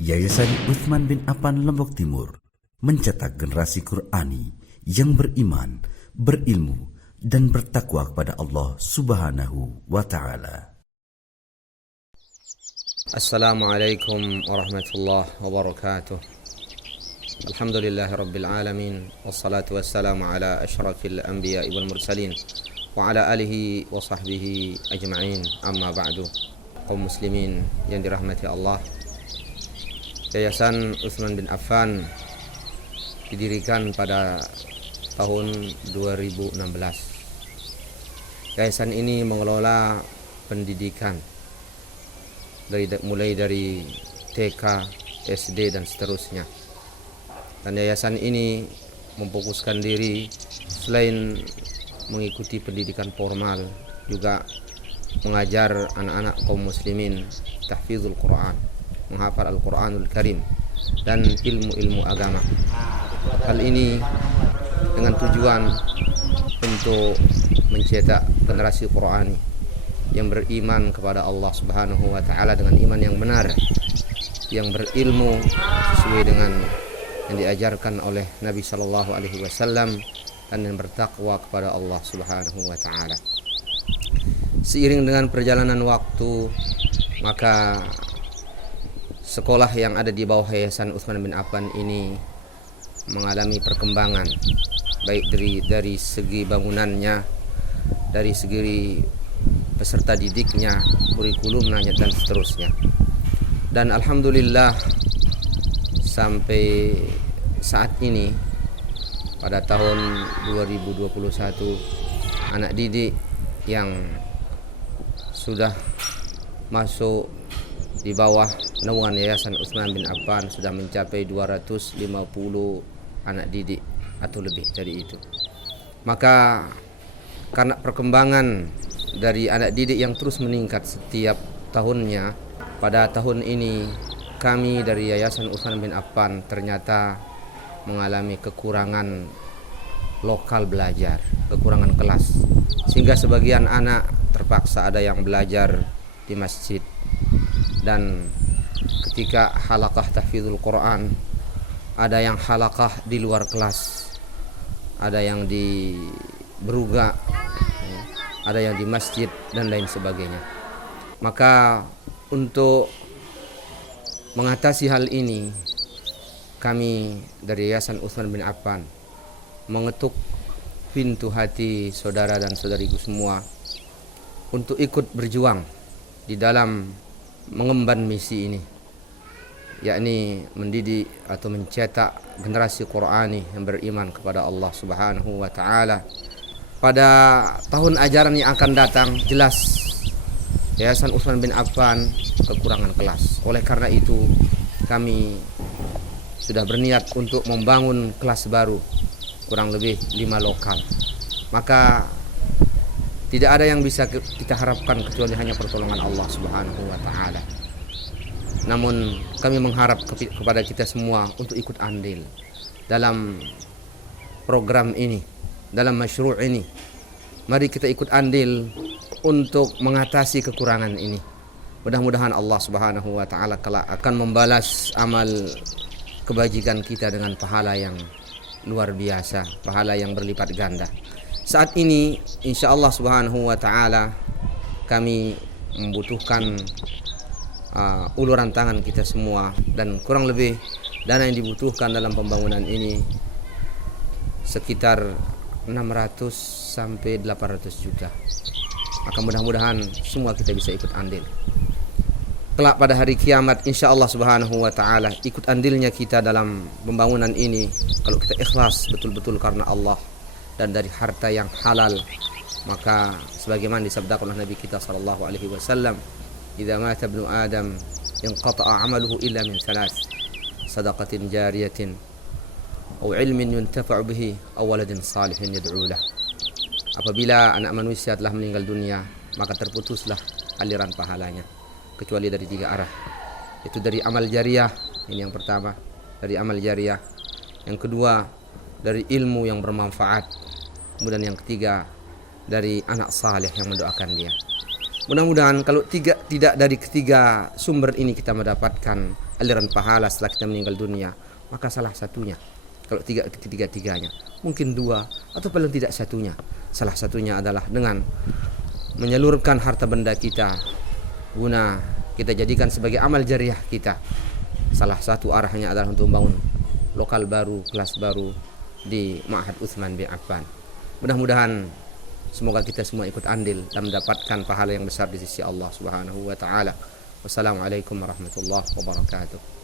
Yayasan Utsman bin Affan Lombok Timur mencetak generasi Qur'ani yang beriman, berilmu, dan bertakwa kepada Allah Subhanahu wa Ta'ala. Assalamualaikum warahmatullahi wabarakatuh. Alhamdulillahi rabbil alamin, wassalatu wassalamu ala asyrafil anbiya'i wal mursalin wa ala alihi wa sahbihi ajma'in. Amma ba'du. Kaum muslimin yang dirahmati Allah, Yayasan Utsman bin Affan didirikan pada tahun 2016. Yayasan ini mengelola pendidikan mulai dari TK, SD, dan seterusnya. Dan yayasan ini memfokuskan diri selain mengikuti pendidikan formal, juga mengajar anak-anak kaum muslimin tahfizul Quran, menghafal Al-Quranul Karim, dan ilmu-ilmu agama. Hal ini dengan tujuan untuk mencetak generasi Qur'ani yang beriman kepada Allah Subhanahu wa Ta'ala dengan iman yang benar, yang berilmu sesuai dengan yang diajarkan oleh Nabi Sallallahu Alaihi Wasallam, dan yang bertakwa kepada Allah Subhanahu wa Ta'ala. Seiring dengan perjalanan waktu, maka sekolah yang ada di bawah Yayasan Utsman bin Affan ini mengalami perkembangan, baik dari segi bangunannya, dari segi peserta didiknya, kurikulumnya, dan seterusnya. Dan alhamdulillah sampai saat ini pada tahun 2021 anak didik yang sudah masuk di bawah naungan Yayasan Utsman bin Affan sudah mencapai 250 anak didik atau lebih dari itu. Maka karena perkembangan dari anak didik yang terus meningkat setiap tahunnya, pada tahun ini kami dari Yayasan Utsman bin Affan ternyata mengalami kekurangan lokal belajar, kekurangan kelas, sehingga sebagian anak terpaksa ada yang belajar di masjid. Dan ketika halaqah tahfizul Quran, ada yang halaqah di luar kelas, ada yang di beruga, ada yang di masjid, dan lain sebagainya. Maka untuk mengatasi hal ini, kami dari Yayasan Utsman bin Affan mengetuk pintu hati saudara dan saudariku semua untuk ikut berjuang di dalam mengemban misi ini, yakni mendidik atau mencetak generasi Qur'ani yang beriman kepada Allah Subhanahu wa Ta'ala. Pada tahun ajaran yang akan datang, jelas Yayasan Utsman bin Affan kekurangan kelas. Oleh karena itu, kami sudah berniat untuk membangun kelas baru, kurang lebih 5 lokal. Maka tidak ada yang bisa kita harapkan kecuali hanya pertolongan Allah Subhanahu wa Ta'ala. Namun kami mengharap kepada kita semua untuk ikut andil dalam program ini, dalam masyru' ini. Mari kita ikut andil untuk mengatasi kekurangan ini. Mudah-mudahan Allah Subhanahu wa Ta'ala kelak akan membalas amal kebajikan kita dengan pahala yang luar biasa, pahala yang berlipat ganda. Saat ini insya Allah Subhanahu wa Ta'ala kami membutuhkan uluran tangan kita semua, dan kurang lebih dana yang dibutuhkan dalam pembangunan ini sekitar 600 sampai 800 juta. Maka mudah-mudahan semua kita bisa ikut andil. Kelak pada hari kiamat insya Allah Subhanahu wa Ta'ala, ikut andilnya kita dalam pembangunan ini, kalau kita ikhlas betul-betul karena Allah dan dari harta yang halal, maka sebagaimana disabdakan oleh Nabi kita sallallahu alaihi wasallam, "Idza mata ibnu Adam inqata'a 'amaluhu illa min thalath, sadaqatin jariyatin aw 'ilmin yuntafa'u bihi aw waladin salihin yad'u lah." Apabila anak manusia telah meninggal dunia, maka terputuslah aliran pahalanya kecuali dari 3 arah. Itu dari amal jariah, ini yang pertama, dari amal jariah. Yang kedua, dari ilmu yang bermanfaat. Kemudian yang ketiga, dari anak saleh yang mendoakan dia. Mudah-mudahan kalau tidak dari ketiga sumber ini kita mendapatkan aliran pahala setelah kita meninggal dunia, maka salah satunya, kalau ketiga-tiganya, mungkin dua atau paling tidak satunya. Salah satunya adalah dengan menyalurkan harta benda kita guna kita jadikan sebagai amal jariah kita. Salah satu arahnya adalah untuk membangun lokal baru, kelas baru di Ma'had Utsman bin Affan. Mudah-mudahan semoga kita semua ikut andil dan mendapatkan pahala yang besar di sisi Allah Subhanahu wa taala. Wassalamualaikum warahmatullahi wabarakatuh.